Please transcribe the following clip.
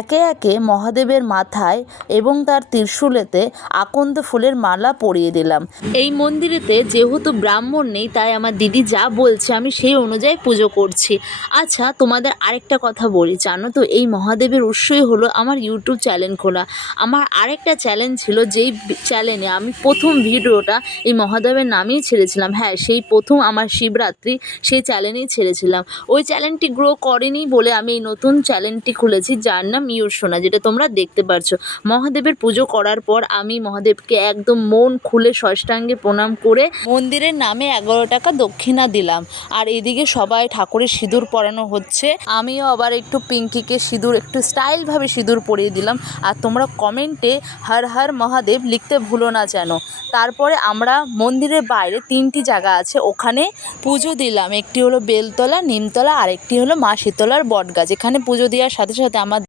একে একে মহাদেবের মাথায় এবং তার ত্রিশূলেতে আকন্দ ফুলের মালা পরিয়ে দিলাম। এই মন্দিরেতে যেহেতু ব্রাহ্মণ নেই, তাই আমার দিদি যা বলছে আমি সেই অনুযায়ী পুজো করছি। আচ্ছা, তোমাদের আরেকটা কথা বলি, জানো তো এই মহাদেবের উৎসই হলো আমার ইউটিউব চ্যানেল খোলা। আমার আরেকটা চ্যানেল ছিল, যেই চ্যানেলে আমি প্রথম ভিডিওটা এই মহাদেবের নামেই ছেড়েছিলাম। হ্যাঁ, সেই প্রথম আমার শিবরাত্রি সেই চ্যানেলেই ছেড়েছিলাম। ওই চ্যানেলটি গ্রো করেনি বলে আমি এই নতুন চ্যানেলটি খুলেছি, যার নাম ইউর সোনা, যেটা তোমরা দেখতে পারছো। মহাদেবের পুজো করার পর আমি মহাদেবকে একদম মন খুলে ষষ্ঠাঙ্গে প্রণাম করে মন্দিরের নামে 11 টাকা দক্ষিণা দিলাম। আর এদিকে সবাই ঠাকুরের সিঁদুর পরানো হচ্ছে, আমিও আবার একটু পিঙ্কিকে সিঁদুর একটু স্টাইলভাবে সিঁদুর পরিয়ে দিলাম। আর তোমরা কমেন্টে হর হর মহাদেব লিখতে ভুলো না যেন। তারপরে আমরা মন্দিরের বাইরে 3টি জায়গা আছে, ওখানে পুজো দিলাম। একটি হলো বেলতলা, নিমতলা, আর একটি হলো মা শীতলার বটগাছ। এখানে পুজো দেওয়ার সাথে সাথে আমার